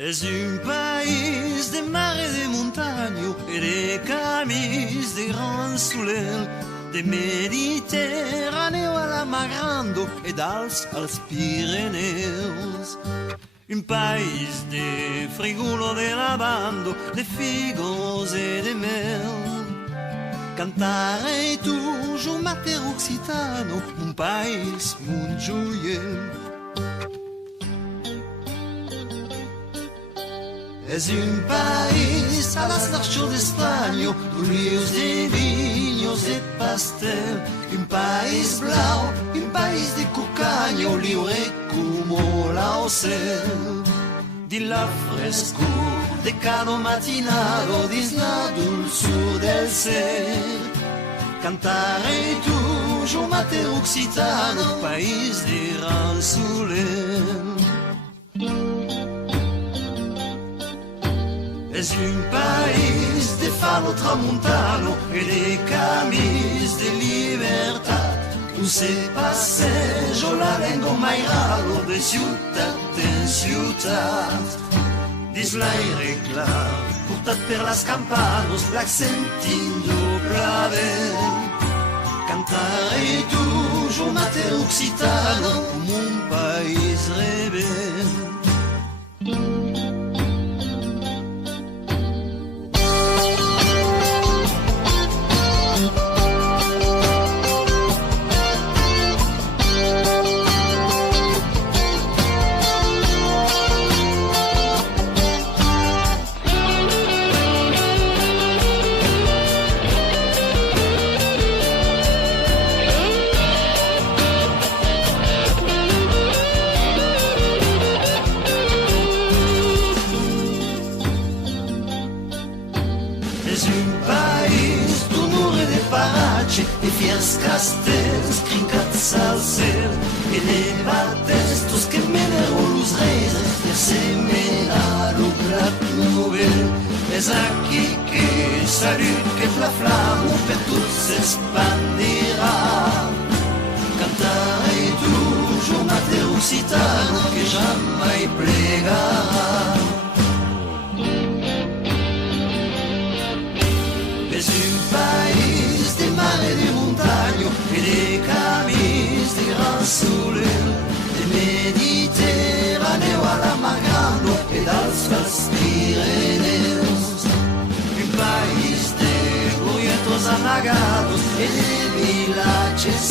És un país de mar et de montagne et de camins de grands soleils, de Mediterràneo a la Mar Grande et d'Alps als Pirineus. Un país de frigulo de lavando, de figos et de mel. Cantarei toujours mater occitano, mon país, mon joiel. És un país a las larchos d'Espanya, d'olius, de vinyos, de pastel. Un país blau, un país de cucagno, liure como l'ocel. Di la frescor de cada matinado, dis la dulzor del cel. Cantarei toujours mater occitano, país de gran soleil. És un país de fado tramontano e de camis de libertat, où se passejo la lengua mairalo de ciutat en ciutat. Dis l'aire clar, portat per las campanos, l'accent indoblavel. Cantarei toujours mater occitano, mon país rebel. De fiers castells crincats al cel e de batestos que menen los reis per semenar lo plat novel. És aquí que salut que la flama per tots s'expandirà. Cantarei toujours mater occitano que jamais plegarà. És un país de mar et de montagne et de camis de gran soleil, de Mediterràneo a la Mar Grande et d'Alps als Pirineus. Un país de glorietos amagados et de villages